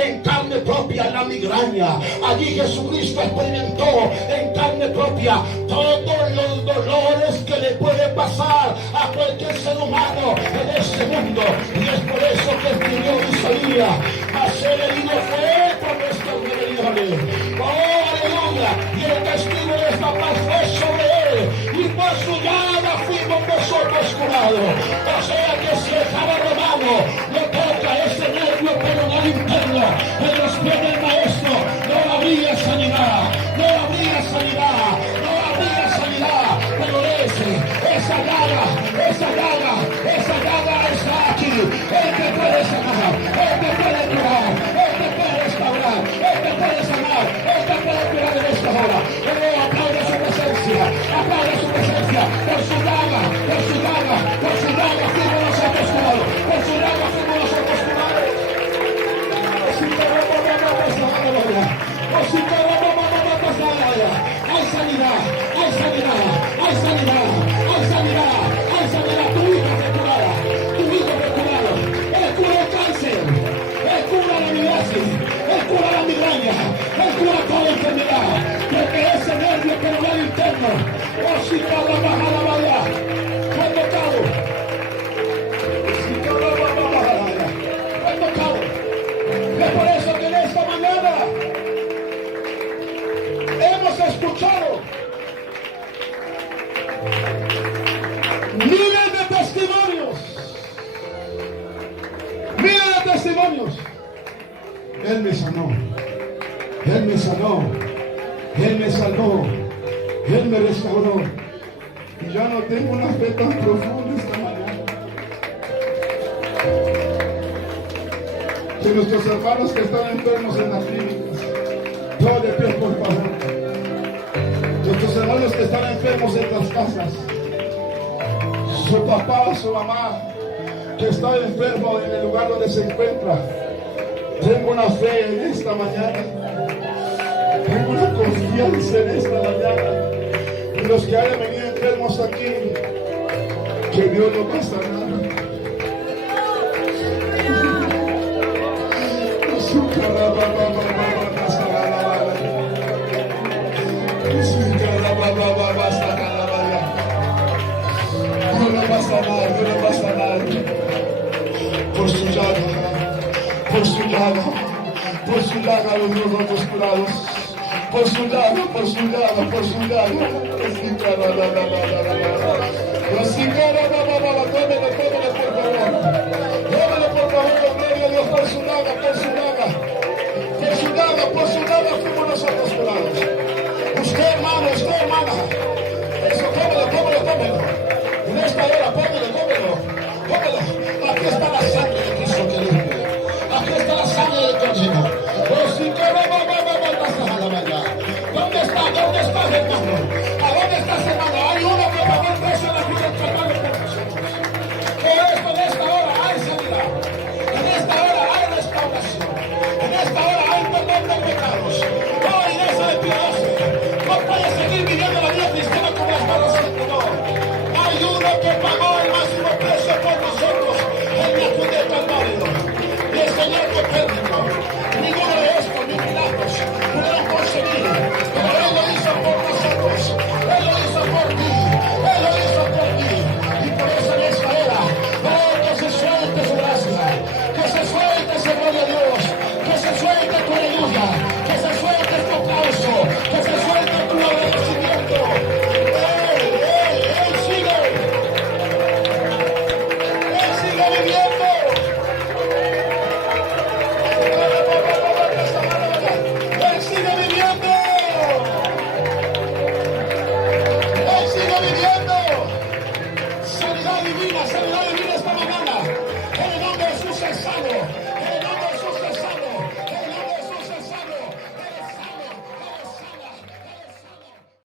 en carne propia la migraña. migraña. Allí Jesucristo experimentó en carne propia todos los dolores que le puede pasar a cualquier ser humano en este mundo. Y es por eso que escribió Isaías: mas el herido fue por nuestras rebeliones. Oh, aleluya. Y el castigo de esta paz fue sobre él, y por su llaga fuimos nosotros curados. O sea que si el Java romano lo toca ese nervio peronal interno en los pies del maestro, no habría sanidad, no habría sanidad, no habría sanidad. Pero esa llaga está aquí. Él te puede sanar, él te puede curar, él te puede restaurar, él te puede sanar, él te puede curar en esta hora. Aplaude su presencia, aplaude su presencia. Por su llaga fuimos nosotros curados, por su llaga fuimos nosotros curados. Hay sanidad, hay sanidad, hay sanidad, hay sanidad, hay sanidad. Tu hijo fue curada, tu hijo fue curado. Él cura el cáncer, él cura la amilosis, él cura la migraña, él cura toda enfermedad. Porque ese nervio peronal interno, si cada bajada vaya, fue tocado. Si cada bajada vaya, fue tocado. Es por eso que en esta mañana hemos escuchado miles de testimonios. Miles de testimonios. Él me sanó. Él me sanó. Él me salvó. Él me restauró. Y ya no tengo una fe tan profunda esta mañana. Que nuestros hermanos que están enfermos en las clínicas, todo de pie, por favor. Nuestros hermanos que están enfermos en las casas, su papá, su mamá, que está enfermo en el lugar donde se encuentra. Tengo una fe en esta mañana. Tengo una confianza en esta mañana. Y los que hayan venido enfermos aquí, que Dios no va a sanar. Por su llaga los nosotros curados. Por su llaga. Tómelo por favor, gloria a Dios, por su llaga. Por su llaga fuimos nosotros curados. Usted hermano, eso, tómelo. En esta hora, tómelo. Aquí está la sangre de Cristo que limpia. Aquí está la sangre de Cristo. ¿Dónde estás, hermano? ¿A dónde estás, hermano? Hay uno que pagó el precio de la cruz del Calvario por nosotros. Por esto, en esta hora hay sanidad. En esta hora hay restauración. En esta hora hay perdón de pecados. Toda iglesia de piadosos no puede seguir viviendo la vida cristiana con las manos en el pudor. Hay uno que pagó el máximo precio por nosotros en la cruz del Calvario. Y el Señor que perdonó. Ninguno de estos ni milagros pudieron conseguir, pero Él lo hizo por nosotros. Él lo hizo por ti. Él lo hizo por ti. Y por eso en esta era, que se suelte su gracia, que se suelte ese gloria a Dios, que se suelte tu aleluya.